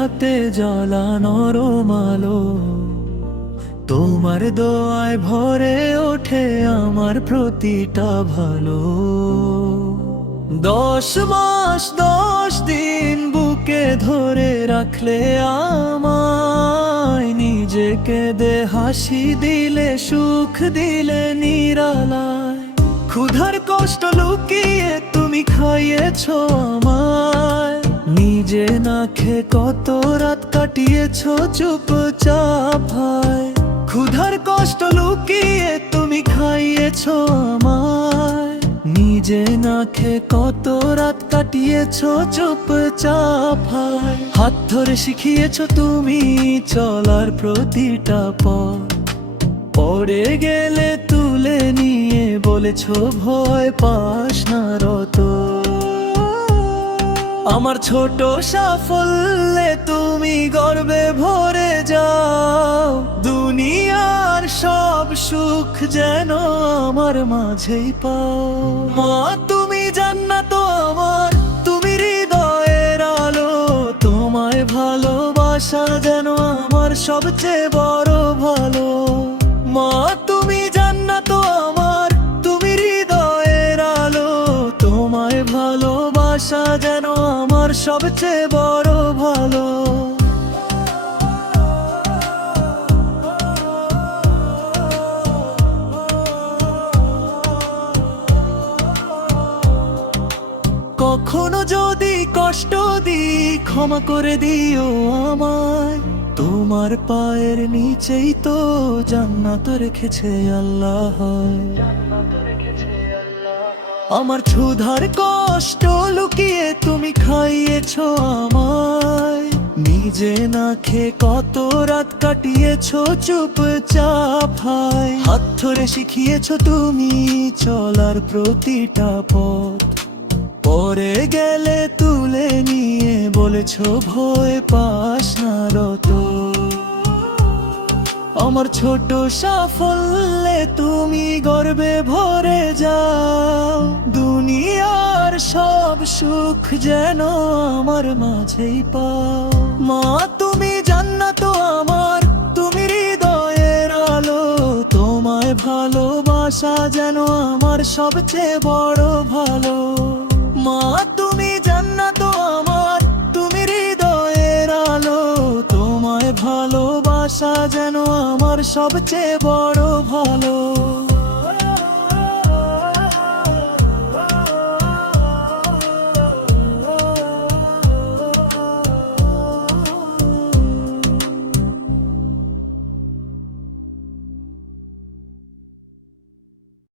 রাতে জ্বলা নরম আলো, তোমার দোয়ায় ভরে ওঠে আমার প্রতিটা ভালো। 10 মাস 10 দিন বুকে ধরে রাখলে আমায়, নিজেকে দে হাসি দিলে সুখ দিলে নিরালায়। ক্ষুধার কষ্ট লুকিয়ে তুমি খাইয়েছো আমায়, নিজে না খেয়ে কত রাত কাটিয়েছো চুপচাপ হায়। ক্ষুধার কষ্ট লুকিয়ে তুমি খাইয়েছো আমায়, নিজে না খেয়ে কত রাত কাটিয়েছো চুপচাপ হায়। হাত ধরে শিখিয়েছো তুমি চলার প্রতিটা পথ, পড়ে গেলে তুলে নিয়ে বলেছো ভয় পাস না রত। আমার ছোট সাফল্যে তুমি গর্বে ভরে যাও, দুনিয়ার সব সুখ যেন আমার মাঝেই পাও। মা তুমি জান্নাত আমার, তুমি হৃদয়ের আলো, তোমায় ভালোবাসা যেন আমার সবচেয়ে বড় ভালো। মা তুমি জান্নাত আমার, তুমি হৃদয়ের আলো, তোমায় ভালোবাসা যেন আমার সবচেয়ে বড় ভালো। কখনো যদি কষ্ট দিই ক্ষমা করে দিও আমায়, তোমার পায়ের নিচেই তো জান্নাত রেখেছে আল্লাহ। আমার ক্ষুধার কষ্ট লুকিয়ে তুমি খাইয়েছো আমায়, নিজে না খেয়ে কত রাত কাটিয়েছো চুপচাপ হায়। হাত ধরে শিখিয়েছো তুমি চলার প্রতিটা পথ, পরে গেলে তুলে নিয়ে বলেছো ভয় পাস না রত। আমার ছোট সাফল্যে তুমি গর্বে ভরে যাও, দুনিয়ার সব সুখ যেন আমার মাঝেই পাও। মা তুমি জান্নাত আমার, তুমি হৃদয়ের আলো, তোমায় ভালোবাসা যেন আমার সবচেয়ে বড় ভালো। মা তুমি জান্নাত আমার, তুমি হৃদয়ের আলো, তোমায় ভালোবাসা যেন আমার সবচেয়ে বড় ভালো।